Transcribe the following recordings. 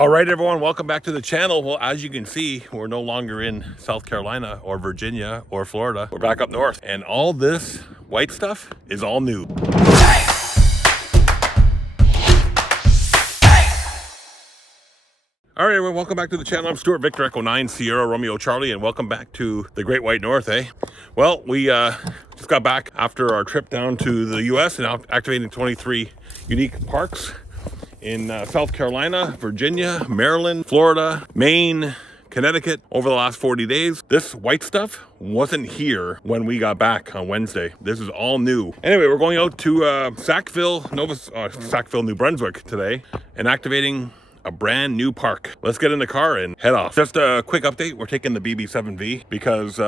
All right, everyone, welcome back to the channel. Well, as you can see, we're no longer in South Carolina or Virginia or Florida. We're back up north, and all this white stuff is all new. All right, everyone, welcome back to the channel. I'm Stuart VE9SRC, Sierra Romeo Charlie, and welcome back to the Great White North, eh? Well, we just got back after our trip down to the US and activating 23 unique parks in South Carolina, Virginia, Maryland, Florida, Maine, Connecticut over the last 40 days. This white stuff wasn't here when we got back on Wednesday. This is all new. Anyway, we're going out to Sackville, New Brunswick today and activating a brand new park. Let's get in the car and head off. Just a quick update. We're taking the BB7V because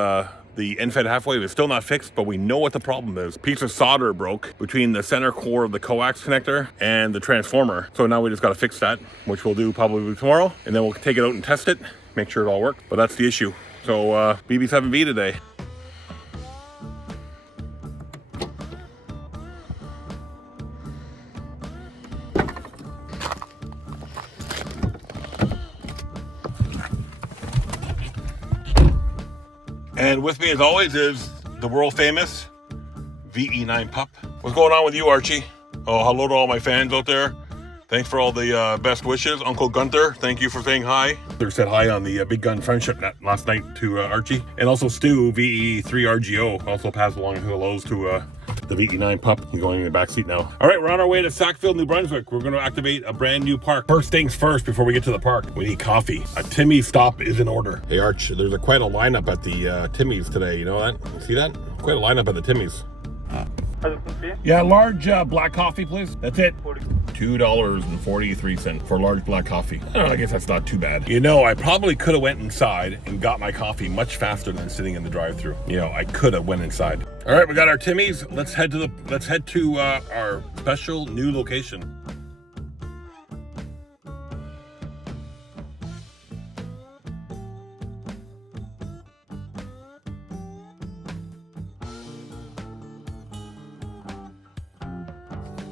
the end-fed half wave is still not fixed, but we know what the problem is. Piece of solder broke between the center core of the coax connector and the transformer. So now we just got to fix that, which we'll do probably tomorrow. And then we'll take it out and test it, make sure it all works. But that's the issue. So BB7V today. And with me, as always, is the world famous VE9 Pup. What's going on with you, Archie? Oh, hello to all my fans out there. Thanks for all the best wishes. Uncle Gunther, thank you for saying hi. They said hi on the Big Gun Friendship Net last night to Archie. And also Stu, VE3RGO, also passed along hellos to the VE9 Pup. He's going in the back seat now. All right, we're on our way to Sackville, New Brunswick. We're going to activate a brand new park. First things first, before we get to the park, we need coffee. A Timmy's stop is in order. Hey, Arch, there's quite a lineup at the Timmy's today. You know that? You see that? Quite a lineup at the Timmy's. Yeah, large black coffee, please. That's it. $2.43 for large black coffee. I guess that's not too bad. You know, I probably could have went inside and got my coffee much faster than sitting in the drive-thru. You know, I could have went inside. All right, we got our Timmy's. Let's head to our special new location.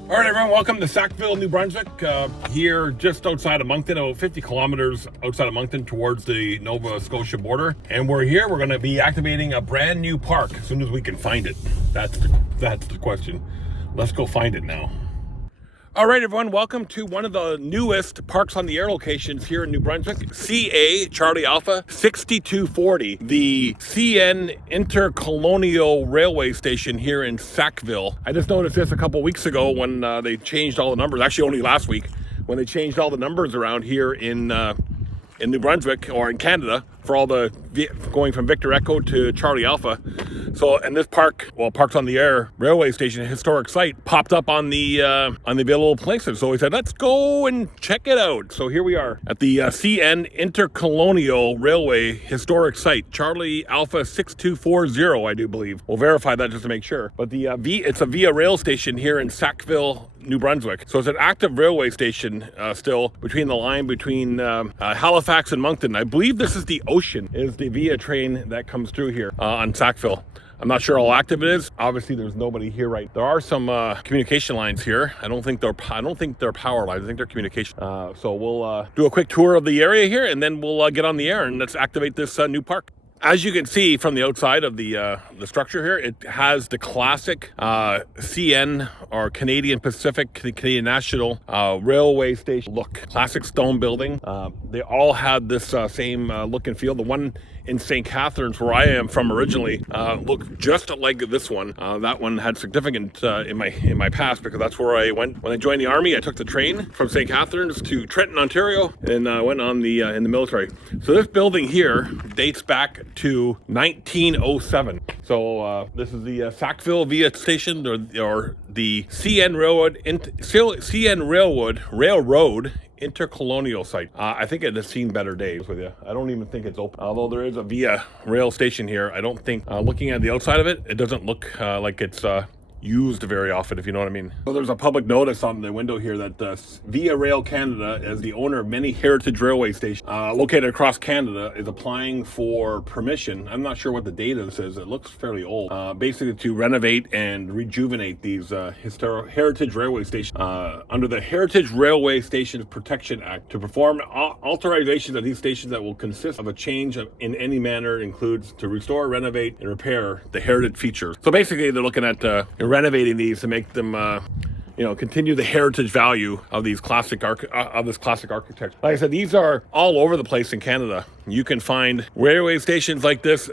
All right, everyone, welcome to Sackville, New Brunswick, here just outside of Moncton, about 50 kilometers outside of Moncton towards the Nova Scotia border. And we're going to be activating a brand new park as soon as we can find it. That's the question. Let's go find it now. All right, everyone, welcome to one of the newest parks on the air locations here in New Brunswick, CA-6240, the CN Intercolonial Railway station here in Sackville. I just noticed this a couple weeks ago when they changed all the numbers, actually only last week, when they changed all the numbers around here in New Brunswick, or in Canada, for all the going from Victor Echo to Charlie Alpha. So, and this park, well, Parks on the Air railway station, historic site, popped up on the available places. So we said, let's go and check it out. So here we are at the CN Intercolonial Railway historic site, Charlie Alpha 6240, I do believe. We'll verify that just to make sure. But it's a Via rail station here in Sackville, New Brunswick. So it's an active railway station still between the line between Halifax and Moncton. I believe this is the Ocean, is the Via train that comes through here on Sackville. I'm not sure how active it is. Obviously, there's nobody here right. There are some communication lines here. I don't think they're power lines. I think they're communication. So we'll do a quick tour of the area here, and then we'll get on the air and let's activate this new park. As you can see from the outside of the structure here, it has the classic CN or Canadian Pacific, Canadian National Railway Station look. Classic stone building. They all had this same look and feel. The one in St. Catharines, where I am from originally, looked just like this one. That one had significant in my past because that's where I went when I joined the Army. I took the train from St. Catharines to Trenton, Ontario, and went on the in the military. So this building here dates back to 1907. So this is the Sackville Via station, or the CN Railroad Intercolonial site. I think it has seen better days with you. I don't even think it's open. Although there is a Via rail station here, I don't think, looking at the outside of it, it doesn't look like it's used very often, if you know what I mean. So there's a public notice on the window here that Via Rail Canada, as the owner of many heritage railway stations located across Canada, is applying for permission. I'm not sure what the date of this is. It looks fairly old. Basically to renovate and rejuvenate these heritage railway stations under the Heritage Railway Stations Protection Act. To perform alterations of these stations that will consist of a change in any manner includes to restore, renovate, and repair the heritage features. So basically they're looking at renovating these to make them continue the heritage value of these classic architecture. Like I said, these are all over the place in Canada. You can find railway stations like this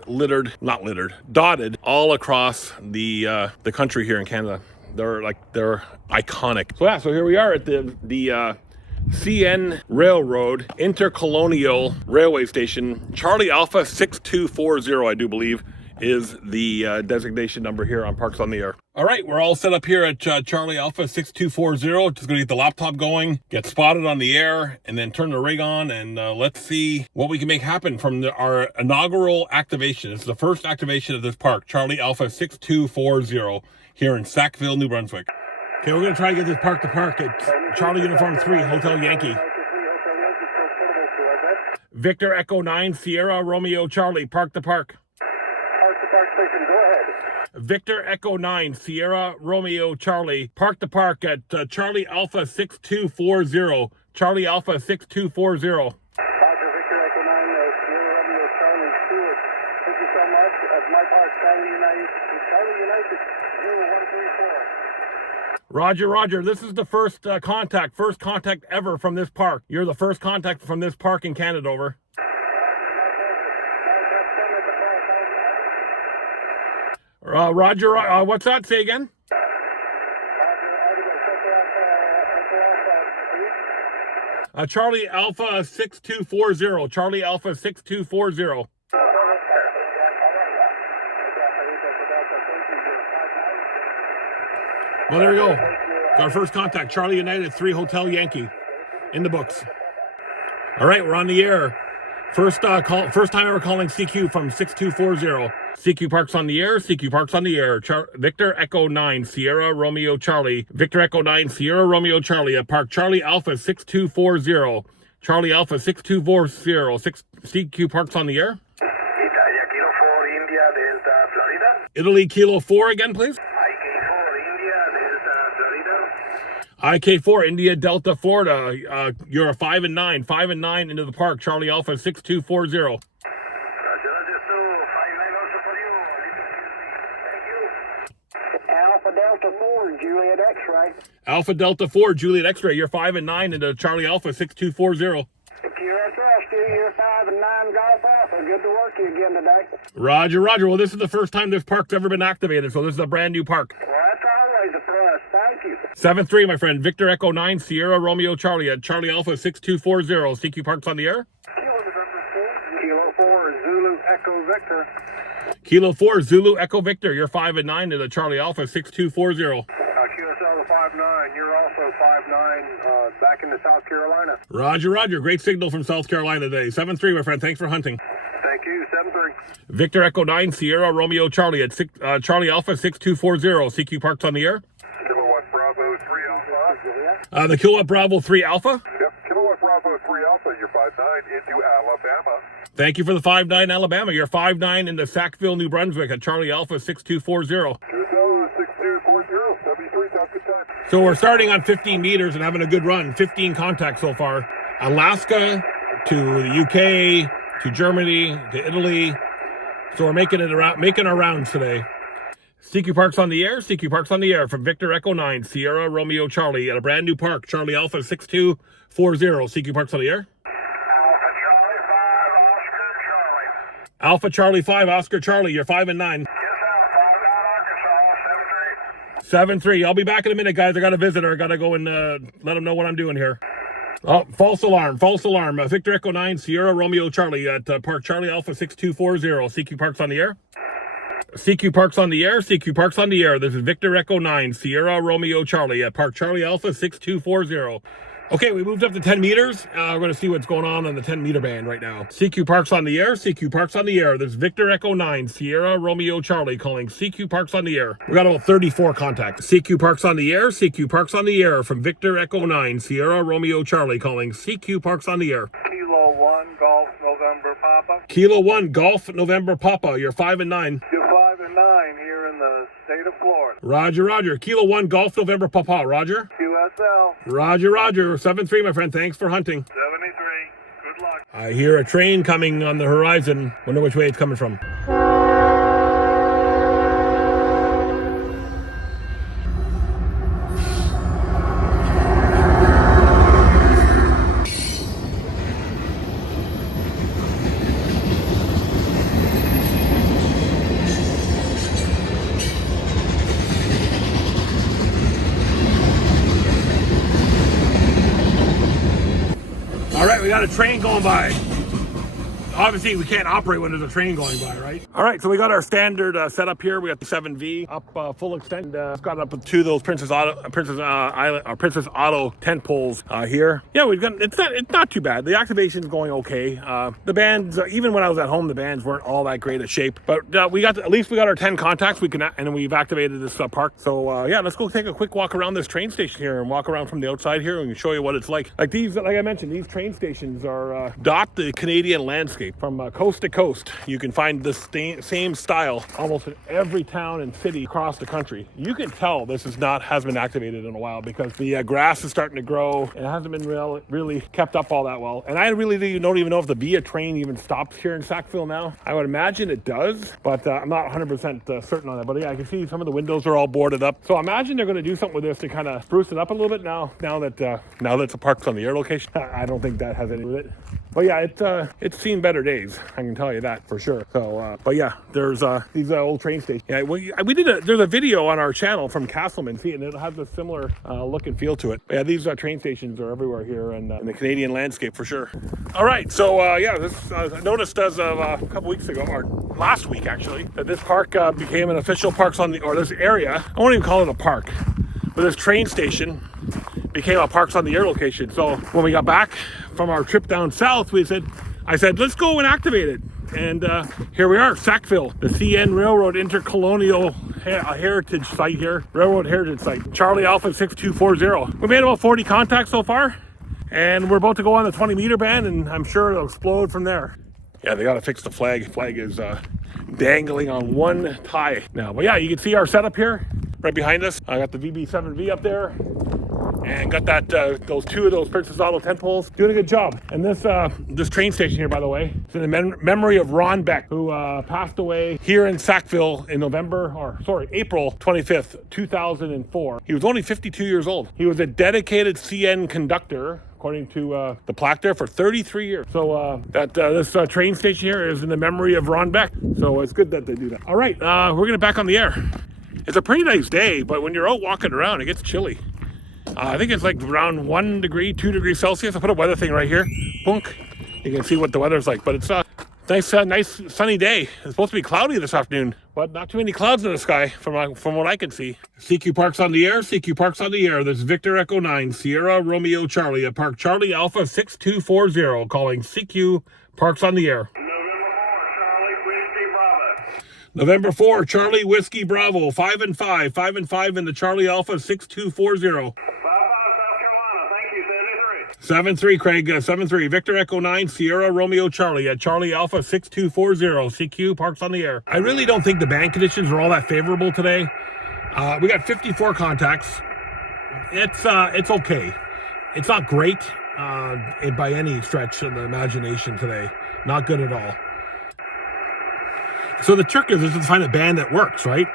dotted all across the country here in Canada. They're iconic. So here we are at the CN Railroad Intercolonial Railway Station. Charlie Alpha 6240, I do believe, is the designation number here on Parks on the Air. All right, we're all set up here at Charlie Alpha 6240. Just gonna get the laptop going, get spotted on the air, and then turn the rig on, and let's see what we can make happen from our inaugural activation. It's the first activation of this park, Charlie Alpha 6240, here in Sackville, New Brunswick. Okay, we're gonna try to get this park to park at Charlie Uniform 3, Hotel Yankee. Victor Echo 9, Sierra Romeo Charlie, park to park. Victor Echo 9, Sierra Romeo Charlie, park to park at Charlie Alpha 6240. Charlie Alpha 6240. Roger, Victor Echo 9, Sierra Romeo Charlie, Stuart. Thank you so much. My park, Charlie United 0134. Roger. This is the first contact ever from this park. You're the first contact from this park in Canada, over. Roger, what's that? Say again? Charlie Alpha 6240. Charlie Alpha 6240. Well, there we go. Our first contact, Charlie United 3 Hotel Yankee, in the books. All right, we're on the air. First time ever calling CQ from 6240. CQ Parks on the air. CQ Parks on the air. Victor Echo 9 Sierra Romeo Charlie. Victor Echo 9 Sierra Romeo Charlie at Park Charlie Alpha 6240. Charlie Alpha 6240. CQ Parks on the air. Italia Kilo 4 India Delta Florida. Italy Kilo 4 again, please. IK4 India Delta Florida. You're a 5 and 9 into the park. Charlie Alpha 6240. Alpha Delta 4 Juliet X-ray. Alpha Delta 4 Juliet X-ray. You're 5 and 9 into Charlie Alpha 6240. QSOs, you're 5 and 9 Golf Alpha. Good to work you again today. Roger. Well, this is the first time this park's ever been activated, so this is a brand new park. Well, that's always a plus. Thank you. 7-3, my friend. Victor Echo 9 Sierra Romeo Charlie at Charlie Alpha 6240. CQ Parks on the air. Kilo 4 Zulu Echo Victor. Kilo 4 Zulu Echo Victor. You're 5 and 9 into Charlie Alpha 6240. QSO 5-9. You're also 5-9 back into South Carolina. Roger. Great signal from South Carolina today. 7-3, my friend. Thanks for hunting. Thank you. 7-3. Victor Echo 9 Sierra Romeo Charlie at Charlie Alpha 6240. CQ Parks on the air. Kilowatt Bravo 3 Alpha. The Kilowatt Bravo 3 Alpha. Yep. Kilowatt Bravo 3 Alpha. You're 5-9 into Alabama. Thank you for the 5-9 Alabama. You're 5-9 into Sackville, New Brunswick at Charlie Alpha 6240. QSO 6240. 73. Have a good time. So we're starting on 15 meters and having a good run. 15 contacts so far. Alaska to the UK to Germany to Italy. So we're making our rounds today. CQ Parks on the air. CQ Parks on the air from Victor Echo 9 Sierra Romeo Charlie at a brand new park. Charlie Alpha 6240. CQ Parks on the air. Alpha Charlie 5 Oscar Charlie. You're 5 and 9. 7-3. I'll be back in a minute, guys. I got a visitor. I got to go and let them know what I'm doing here. Oh, false alarm. Victor Echo 9 Sierra Romeo Charlie at Park Charlie Alpha 6240. CQ Parks on the air. CQ Parks on the air. CQ Parks on the air. This is Victor Echo 9 Sierra Romeo Charlie at Park Charlie Alpha 6240. Okay, we moved up to 10 meters. We're going to see what's going on the 10 meter band right now. CQ Parks on the air, CQ Parks on the air. There's Victor Echo 9, Sierra Romeo Charlie calling CQ Parks on the air. We got about 34 contacts. CQ Parks on the air, CQ Parks on the air from Victor Echo 9, Sierra Romeo Charlie calling CQ Parks on the air. Kilo 1, Golf, November, Papa. Kilo 1, Golf, November, Papa. You're 5 and 9. You're 5 and 9 here in the state of Florida. Roger, Roger. Kilo 1, Golf, November, Papa. Roger. QSL. Roger, Roger. 7-3, my friend. Thanks for hunting. 73. Good luck. I hear a train coming on the horizon. Wonder which way it's coming from. All right, we got a train going by. Obviously, we can't operate when there's a train going by, right? All right, so we got our standard setup here. We got the 7V up full extent. Got up with two of those Princess Auto tent poles here. Yeah, we've got it's not too bad. The activation's going okay. The bands, even when I was at home, the bands weren't all that great a shape. But at least we got our 10 contacts. And we've activated this park. So yeah, let's go take a quick walk around this train station here and walk around from the outside here and show you what it's like. Like I mentioned, these train stations are dot the Canadian landscape. From coast to coast, you can find this same style almost in every town and city across the country. You can tell this hasn't been activated in a while because the grass is starting to grow. It hasn't been really kept up all that well. And I really don't even know if the Via train even stops here in Sackville now. I would imagine it does, but I'm not 100% certain on that. But yeah, I can see some of the windows are all boarded up. So I imagine they're going to do something with this to kind of spruce it up a little bit now that the park's on the air location. I don't think that has anything to do with it. But yeah, it's seen better days. I can tell you that for sure. So, but yeah, there's these old train stations. Yeah, there's a video on our channel from Castleman. See, and it has a similar look and feel to it. But yeah, these train stations are everywhere here in the Canadian landscape for sure. All right, so yeah, this I noticed as of a couple weeks ago, or last week actually, that this park became an official this area. I won't even call it a park, but this train station became a Parks on the Air location. So when we got back from our trip down south, I said, let's go and activate it. And here we are, Sackville, the CN Railroad Intercolonial Heritage Site here, Railroad Heritage Site, Charlie Alpha 6240. We made about 40 contacts so far, and we're about to go on the 20 meter band, and I'm sure it'll explode from there. Yeah, they gotta fix the flag. Flag is dangling on one tie now. But yeah, you can see our setup here, right behind us. I got the VB7V up there. And got that two of those Princess Auto tent poles. Doing a good job. And this train station here, by the way, is in the memory of Ron Beck, who passed away here in Sackville in April 25th, 2004. He was only 52 years old. He was a dedicated CN conductor, according to the plaque there, for 33 years. So this train station here is in the memory of Ron Beck. So it's good that they do that. All right, we're gonna back on the air. It's a pretty nice day, but when you're out walking around, it gets chilly. I think it's like around 1 degree, 2 degrees Celsius. I put a weather thing right here. Boonk. You can see what the weather's like, but it's a nice sunny day. It's supposed to be cloudy this afternoon, but not too many clouds in the sky from what I can see. CQ Parks on the air, CQ Parks on the air. There's Victor Echo 9, Sierra Romeo Charlie at Park Charlie Alpha 6240 calling CQ Parks on the air. November 4, Charlie Whiskey Bravo, 5 and 5 in the Charlie Alpha 6240. 7-3, Craig, 7-3. Victor Echo 9, Sierra Romeo Charlie at Charlie Alpha 6240. CQ Parks on the air. I really don't think the band conditions are all that favorable today. We got 54 contacts. It's okay. It's not great by any stretch of the imagination today. Not good at all. So the trick is to find a band that works, right?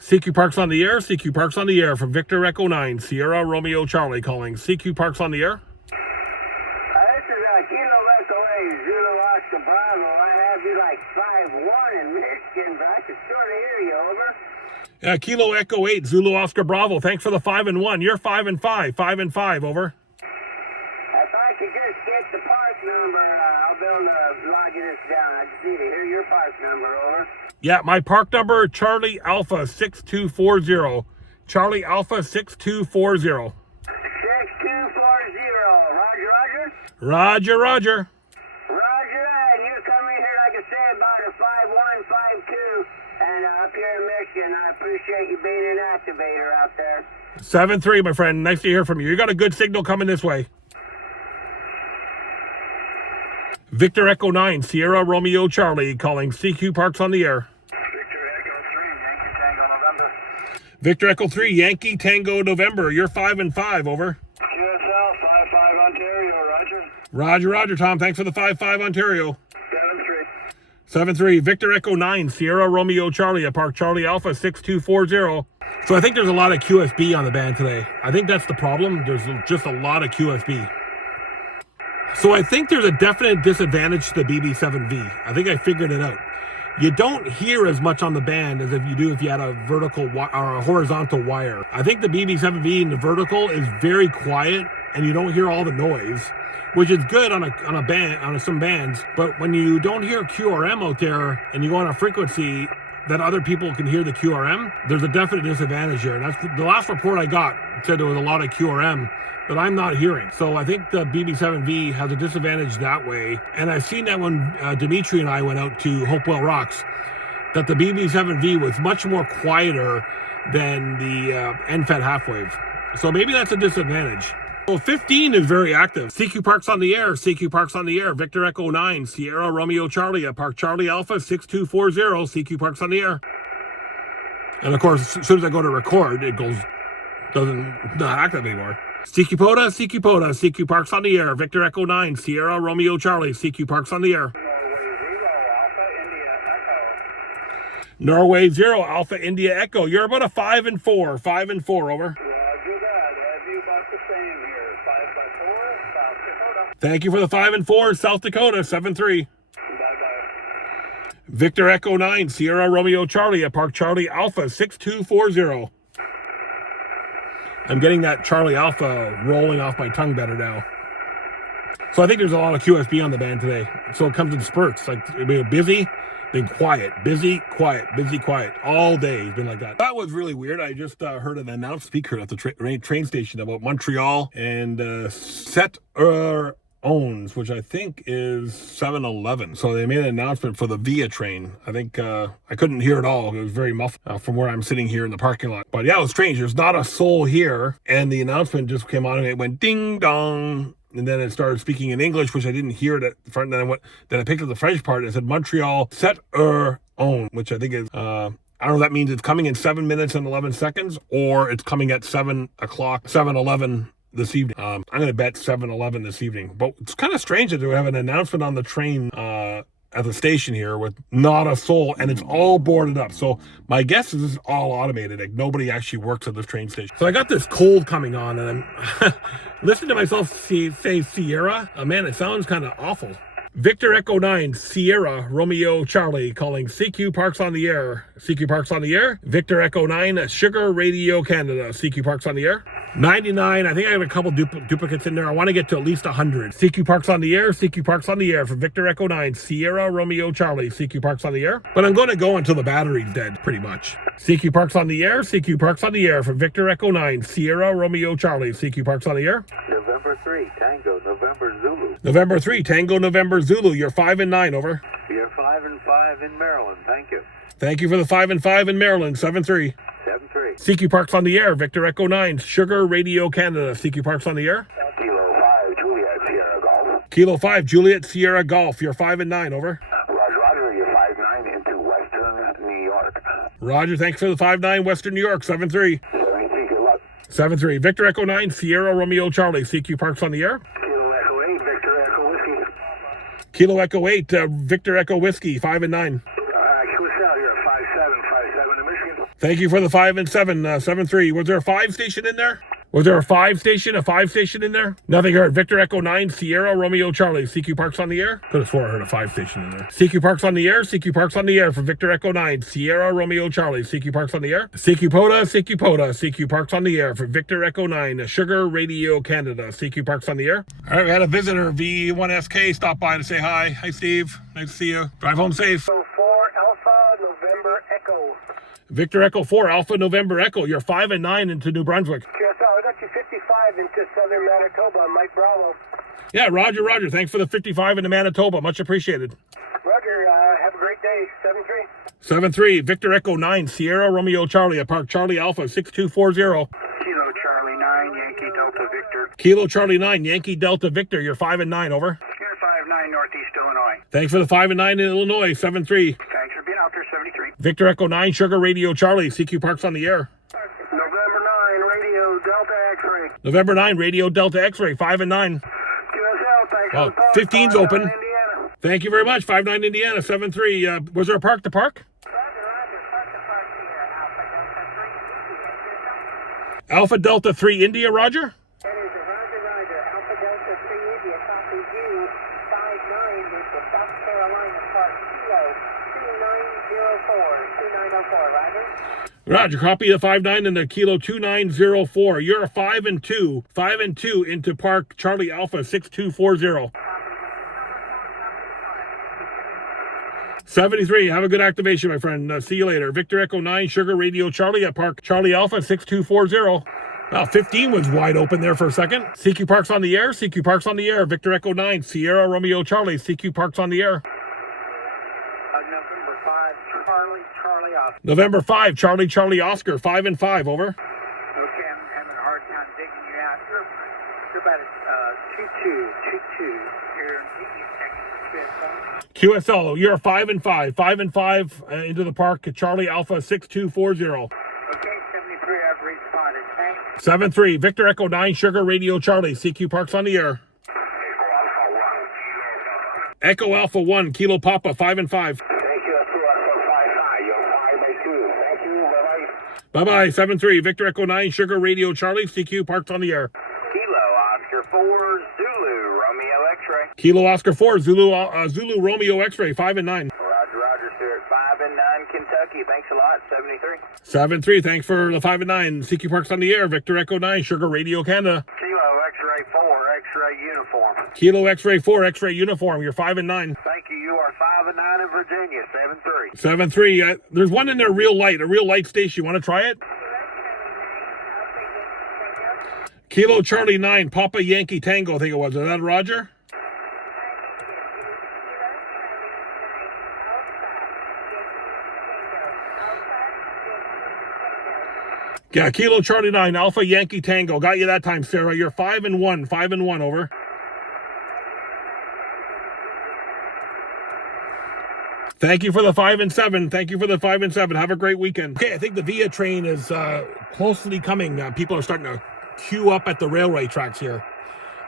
CQ Parks on the air, CQ Parks on the air from Victor Echo 9, Sierra Romeo Charlie calling. CQ Parks on the air. This is Kilo Echo 8, Zulu Oscar Bravo. I have you like 5-1 in Michigan, but I can sort of hear you, over. Yeah, Kilo Echo 8, Zulu Oscar Bravo. Thanks for the 5 and 1. You're 5 and 5, 5 and 5, over. If I could just get the part number, I'll be able to log this down. I just need to hear your part number, over. Yeah, my park number, Charlie Alpha 6240. Charlie Alpha 6240. 6240. Roger, roger. Roger that. You come in here, like I said, about a 5152, and up here in Michigan. I appreciate you being an activator out there. 7-3, my friend. Nice to hear from you. You got a good signal coming this way. Victor Echo 9, Sierra Romeo Charlie, calling CQ Parks on the air. Victor Echo 3, Yankee Tango Victor Echo 3, Yankee Tango November. November. You're 5-5, over. QSL 55 Ontario, Roger. Roger, roger, Tom. Thanks for the 5-5 Ontario. 7-3. 7-3, Victor Echo 9, Sierra Romeo Charlie, at Park Charlie Alpha 6240. So I think there's a lot of QSB on the band today. I think that's the problem. There's just a lot of QSB. So I think there's a definite disadvantage to the BB7V. I think I figured it out. You don't hear as much on the band as if you do if you had a vertical or a horizontal wire. I think the BB7V in the vertical is very quiet, and you don't hear all the noise, which is good on a band, on some bands. But when you don't hear QRM out there and you go on a frequency that other people can hear the QRM, there's a definite disadvantage here. And that's the last report I got said there was a lot of QRM that I'm not hearing. So I think the BB7V has a disadvantage that way. And I've seen that when Dimitri and I went out to Hopewell Rocks, that the BB7V was much more quieter than the NFET half-wave. So maybe that's a disadvantage. Well, 15 is very active. CQ Parks on the air, CQ Parks on the air, Victor Echo 9, Sierra Romeo Charlie, at Park Charlie Alpha 6240, CQ Parks on the air. And of course, as soon as I go to record, it doesn't not active anymore. CQ POTA, CQ POTA, CQ Parks on the air, Victor Echo 9, Sierra Romeo Charlie, CQ Parks on the air. Norway 0, Alpha India Echo. You're about a 5-4, 5-4, over. Thank you for the 5-4, South Dakota, 7-3. Victor Echo 9, Sierra Romeo Charlie, at Park Charlie Alpha 6240. I'm getting that Charlie Alpha rolling off my tongue better now. So I think there's a lot of QSB on the band today. So it comes in spurts, like it'll be busy, then quiet, busy, quiet, busy, quiet, all day. It's been like that. That was really weird. I just heard an announced speaker at the train station about Montreal and Set owns, which I think is 7-Eleven. So they made an announcement for the Via train. I think I couldn't hear it all. It was very muffled from where I'm sitting here in the parking lot. But yeah, it was strange. There's not a soul here. And the announcement just came on and it went ding dong. And then it started speaking in English, which I didn't hear at the front. Then I picked up the French part. It said Montreal Set own, which I think is I don't know if that means it's coming in 7 minutes and 11 seconds or it's coming at 7 o'clock, 7-Eleven this evening. I'm going to bet 7-Eleven this evening. But it's kind of strange that they have an announcement on the train at the station here with not a soul, and it's all boarded up. So my guess is this is all automated. Like nobody actually works at this train station. So I got this cold coming on, and I'm listening to myself say Sierra. Man, it sounds kind of awful. Victor Echo 9, Sierra Romeo Charlie, calling CQ Parks on the air. CQ Parks on the air. Victor Echo 9, Sugar Radio Canada. CQ Parks on the air. 99, I think I have a couple duplicates in there. I want to get to at least 100. CQ Parks on the air. CQ Parks on the air for Victor Echo 9, Sierra Romeo Charlie. CQ Parks on the air. But I'm going to go until the battery's dead, pretty much. CQ Parks on the air. CQ Parks on the air for Victor Echo 9, Sierra Romeo Charlie. CQ Parks on the air. November 3, Tango, November Zulu. November 3, Tango, November Zulu. You're 5-9, over. You're 5-5 in Maryland. Thank you. Thank you for the 5-5 in Maryland. 7-3. 7-3. CQ Parks on the air. Victor Echo 9, Sugar Radio Canada. CQ Parks on the air. Kilo 5, Juliet Sierra Golf. Kilo 5, Juliet Sierra Golf. You're 5-9, over. Roger, you're 5-9 into Western New York. Roger, thanks for the 5-9, Western New York. 7-3. 7-3, good luck. 7-3. Victor Echo 9, Sierra Romeo Charlie. CQ Parks on the air. Kilo Echo 8, Victor Echo Whiskey. Kilo Echo 8, Victor Echo Whiskey. 5-9. QSL, you're 5-7 in Michigan. Thank you for the 5 and 7, 7-3. Was there a 5 station in there? Was there a 5 station in there? Nothing heard. Victor Echo 9, Sierra Romeo Charlie. CQ Parks on the air. Could have swore I heard a 5 station in there. CQ Parks on the air. CQ Parks on the air for Victor Echo 9, Sierra Romeo Charlie. CQ Parks on the air. CQ POTA, CQ POTA. CQ Parks on the air for Victor Echo 9, Sugar Radio Canada. CQ Parks on the air. All right, we had a visitor, VE9SRC, stop by to say hi. Hi, Steve. Nice to see you. Drive home safe. 4 Alpha November Echo. Victor Echo 4, Alpha November Echo. You're 5-9 into New Brunswick. QSL, I got you 55 into southern Manitoba. Mike Bravo. Yeah, Roger, Roger. Thanks for the 55 into Manitoba. Much appreciated. Roger, have a great day. 7-3. 7-3, Victor Echo 9, Sierra Romeo Charlie at Park Charlie Alpha 6240. Kilo Charlie 9, Yankee Delta Victor. Kilo Charlie 9, Yankee Delta Victor. You're 5 and 9, over. You're 5-9 Northeast Illinois. Thanks for the 5 and 9 in Illinois. 7-3. Thanks for being out there. 73. Victor Echo 9, Sugar Radio Charlie. CQ Parks on the air. November 9, Radio Delta X-ray. November 9, Radio Delta X-ray. 5 and 9. QSL, thanks Well, for the phone. 15's 5-9 open. Indiana. Thank you very much. 5-9 Indiana. 7-3. Was there a park to park? Alpha Delta 3 India, Roger? That is a Roger, Roger. Alpha Delta 3 India, copy you. 5-9 is the South Carolina Park, Kilo 2904, 2904, Roger? Roger, copy the 5-9 and the Kilo 2904. You're a 5 and 2. 5 and 2 into Park Charlie Alpha 6240. 73, have a good activation, my friend. See you later. Victor Echo 9, Sugar Radio Charlie at Park Charlie Alpha 6240. Now, 15 was wide open there for a second. CQ Parks on the air. CQ Parks on the air. Victor Echo 9, Sierra Romeo Charlie. CQ Parks on the air. November 5, Charlie Oscar. November 5, Charlie Charlie Oscar. 5 and 5, over. Okay, I'm having a hard time digging you out. You're about a 2-2 here in QSO, you're 5 and 5. 5 and 5 into the Park Charlie Alpha 6240. Okay, 73, I've responded. Thanks. 7-3, Victor Echo 9, Sugar Radio Charlie. CQ Parks on the air. Echo Alpha 1, Kilo Papa, 5 and 5. Thank you, you're 5-2. Thank you, bye-bye. Bye-bye, 7-3, Victor Echo 9, Sugar Radio Charlie. CQ Parks on the air. Kilo Oscar 4, Zulu, Romeo X-ray. Kilo Oscar 4, Zulu Romeo X-ray, 5 and 9. Roger, Roger, Stuart. 5 and 9, Kentucky. Thanks a lot. 7-3, 73. thanks for the 5 and 9. CQ Parks on the air. Victor Echo 9, Sugar Radio Canada. Kilo X-ray 4, X-ray uniform. Kilo X-ray 4, X-ray uniform. You're 5 and 9. Thank you. You are 5 and 9 in Virginia. 7-3. 7-3. There's one in there, real light station. You want to try it? Kilo Charlie 9, Papa Yankee Tango, I think it was. Is that Roger? Yeah, Kilo Charlie 9, Alpha Yankee Tango. Got you that time, Sarah. You're 5 and 1. 5 and 1, over. Thank you for the 5 and 7. Thank you for the 5 and 7. Have a great weekend. Okay, I think the VIA train is closely coming. People are starting to queue up at the railway tracks here.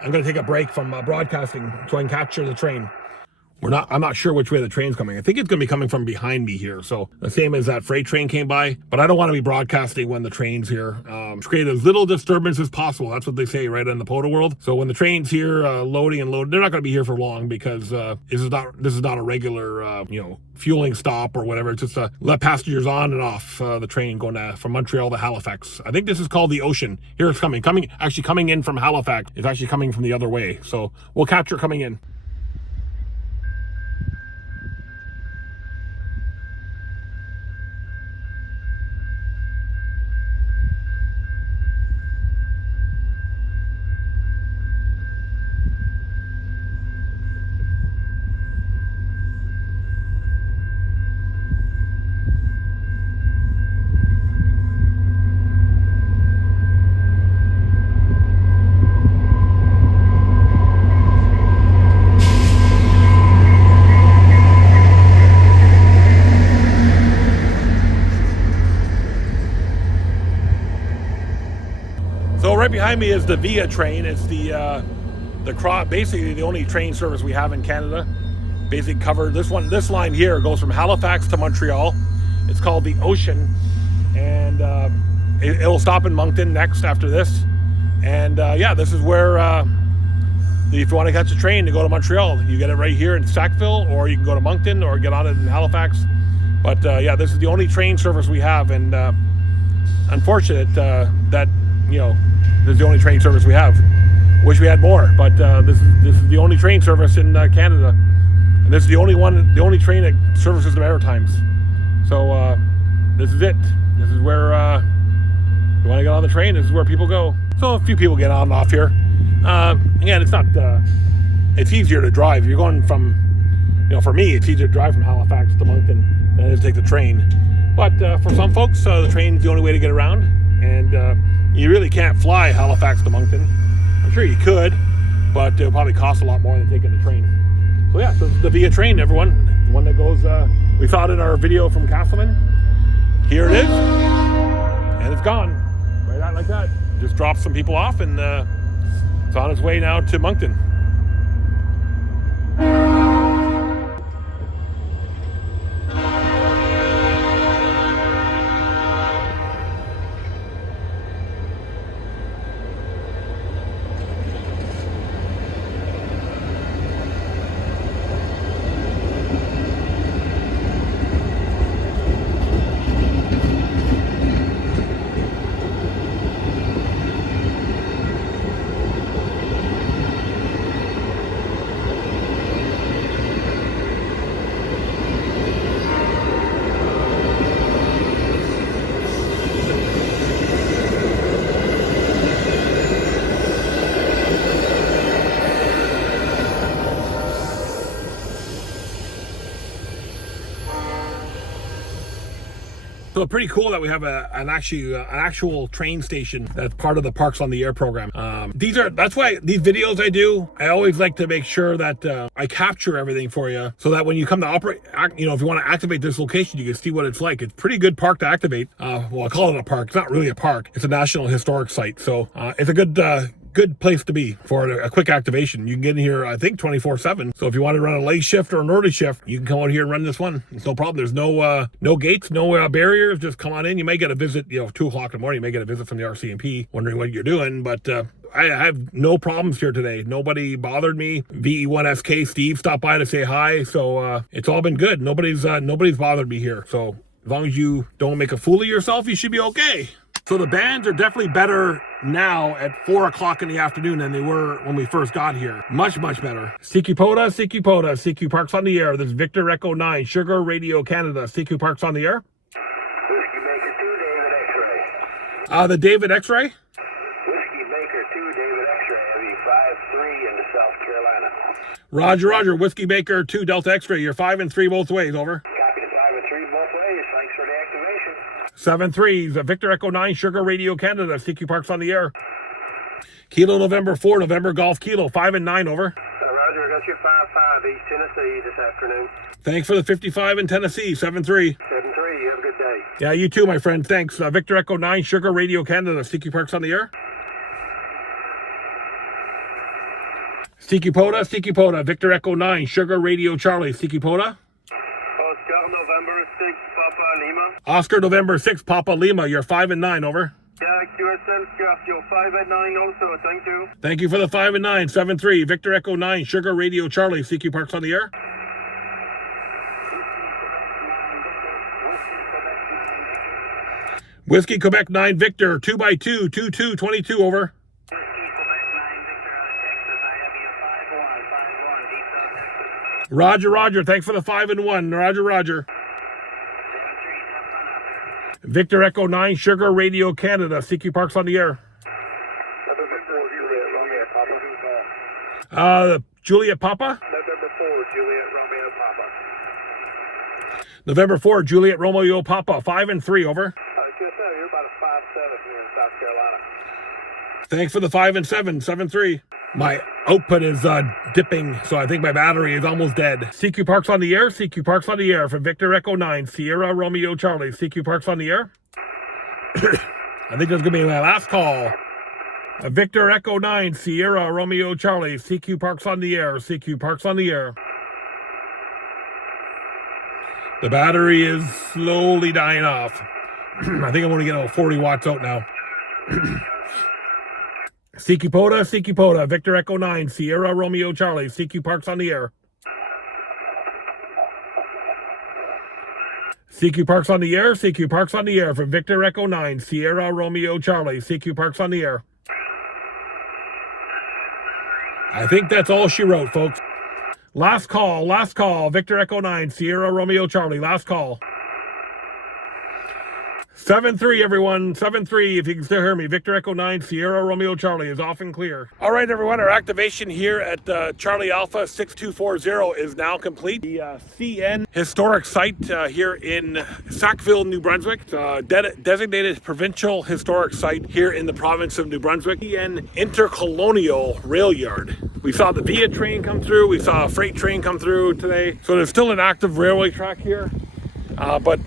I'm going to take a break from broadcasting so I can capture the train. I'm not sure which way the train's coming. I think it's going to be coming from behind me here. So the same as that freight train came by, but I don't want to be broadcasting when the train's here. Create as little disturbance as possible. That's what they say right in the POTA world. So when the train's here, loading and loading, they're not going to be here for long because this is not a regular, fueling stop or whatever. It's just to let passengers on and off the train going from Montreal to Halifax. I think this is called the Ocean. Here it's coming in from Halifax. It's actually coming from the other way. So we'll capture coming in. Right behind me is the VIA train. It's basically the only train service we have in Canada. Basically covered this line here goes from Halifax to Montreal. It's called the Ocean, and it'll stop in Moncton next after this. And this is where if you want to catch a train to go to Montreal, you get it right here in Sackville, or you can go to Moncton or get on it in Halifax. But this is the only train service we have, and unfortunate that this is the only train service we have. Wish we had more, but this is the only train service in Canada, and this is the only train that services the Maritimes. So this is it. This is where you want to get on the train. This is where people go. So a few people get on and off here. Again, it's not it's easier to drive. You're going from, for me, it's easier to drive from Halifax to Moncton than it is to take the train. But for some folks, the train's the only way to get around. And you really can't fly Halifax to Moncton. I'm sure you could, but it'll probably cost a lot more than taking the train. So yeah, so this is the Via train, everyone. The one that goes, we saw it in our video from Castleman. Here it is, and it's gone. Right out like that. Just drops some people off, and it's on its way now to Moncton. So pretty cool that we have an actual train station that's part of the Parks on the Air program. That's why these videos I do, I always like to make sure that I capture everything for you, so that when you come to operate, if you want to activate this location, you can see what it's like. It's a pretty good park to activate. Well, I call it a park. It's not really a park. It's a National Historic Site. So it's a good place to be for a quick activation. You can get in here, I think, 24/7. So if you want to run a late shift or an early shift, you can come out here and run this one. It's no problem. There's no gates, no barriers. Just come on in. You may get a visit, 2 o'clock in the morning. You may get a visit from the RCMP wondering what you're doing, but I have no problems here today. Nobody bothered me. VE9SRC Steve stopped by to say hi. So it's all been good. Nobody's bothered me here. So as long as you don't make a fool of yourself, you should be okay. So the bands are definitely better now at 4 o'clock in the afternoon than they were when we first got here. Much, much better. CQ-POTA, CQ-POTA, CQ Parks on the Air. This is Victor Echo 9, Sugar Radio Canada. CQ Parks on the Air. Whiskey Baker 2, David X-Ray. The David X-Ray. Whiskey Baker 2, David X-Ray, heavy 5-3 into South Carolina. Roger. Whiskey Baker 2, Delta X-Ray. You're 5 and 3 both ways, over. Copy to 5 and 3 both ways. Thanks for the activation. 7-3, Victor Echo 9, Sugar Radio Canada, CQ Parks on the Air. Kilo November 4, November Golf Kilo, 5 and 9, over. Roger, I got your 5-5 East Tennessee this afternoon. Thanks for the 55 in Tennessee, 7-3. 7-3, you have a good day. Yeah, you too, my friend, thanks. Victor Echo 9, Sugar Radio Canada, CQ Parks on the Air. CQ-POTA, Victor Echo 9, Sugar Radio Charlie, CQ-POTA. Oscar November 6, Papa Lima. Oscar November 6, Papa Lima, you're 5 and 9, over. Yeah, QSOs, you're 5 and 9 also, thank you. Thank you for the 5 and 9, 7-3, Victor Echo 9, Sugar Radio Charlie, CQ Parks on the Air. Whiskey Quebec 9, Victor, 2x2, 22, over. Roger, thanks for the 5 and 1, Roger. Victor Echo 9, Sugar Radio Canada, CQ Parks on the Air. Juliet Papa? November 4, Juliet Romeo Papa, 5 and 3, over. You're about a 5-7 here in South Carolina. Thanks for the 5 and 7, 7-3. My output is dipping, so I think my battery is almost dead. CQ Parks on the Air, CQ Parks on the Air for Victor Echo 9, Sierra Romeo Charlie. CQ Parks on the Air. I think that's going to be my last call. Victor Echo 9, Sierra Romeo Charlie. CQ Parks on the Air, CQ Parks on the Air. The battery is slowly dying off. I think I'm going to get about 40 watts out now. CQ-POTA, Victor Echo 9, Sierra Romeo Charlie, CQ Parks on the Air. CQ Parks on the Air, CQ Parks on the Air for Victor Echo 9, Sierra Romeo Charlie, CQ Parks on the Air. I think that's all she wrote, folks. Last call, Victor Echo 9, Sierra Romeo Charlie, last call. 7-3, everyone. 7-3, if you can still hear me. Victor Echo 9, Sierra Romeo Charlie is off and clear. All right, everyone, our activation here at Charlie Alpha 6240 is now complete. The CN historic site here in Sackville, New Brunswick. Designated provincial historic site here in the province of New Brunswick. CN Intercolonial Railway. We saw the VIA train come through. We saw a freight train come through today. So there's still an active railway track here. But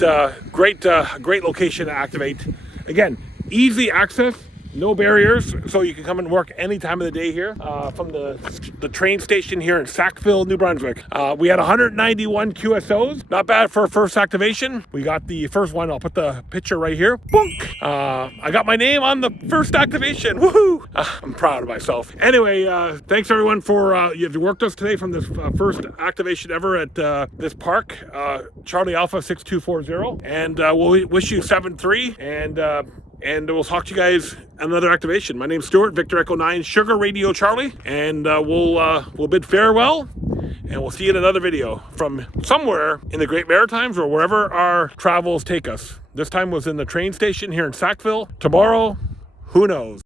great location to activate. Again, easy access, no barriers, so you can come and work any time of the day here from the train station here in Sackville, New Brunswick. We had 191 QSOs, not bad for a first activation. We got the first one. I'll put the picture right here. Boink! I got my name on the first activation. Woohoo! I'm proud of myself. Anyway, thanks everyone for you've worked us today from this first activation ever at this park, Charlie Alpha 6240, and we'll wish you 7-3 and we'll talk to you guys another activation. My name's Stuart, Victor Echo 9, Sugar Radio Charlie, and we'll bid farewell, and we'll see you in another video from somewhere in the Great Maritimes or wherever our travels take us. This time was in the train station here in Sackville. Tomorrow, who knows?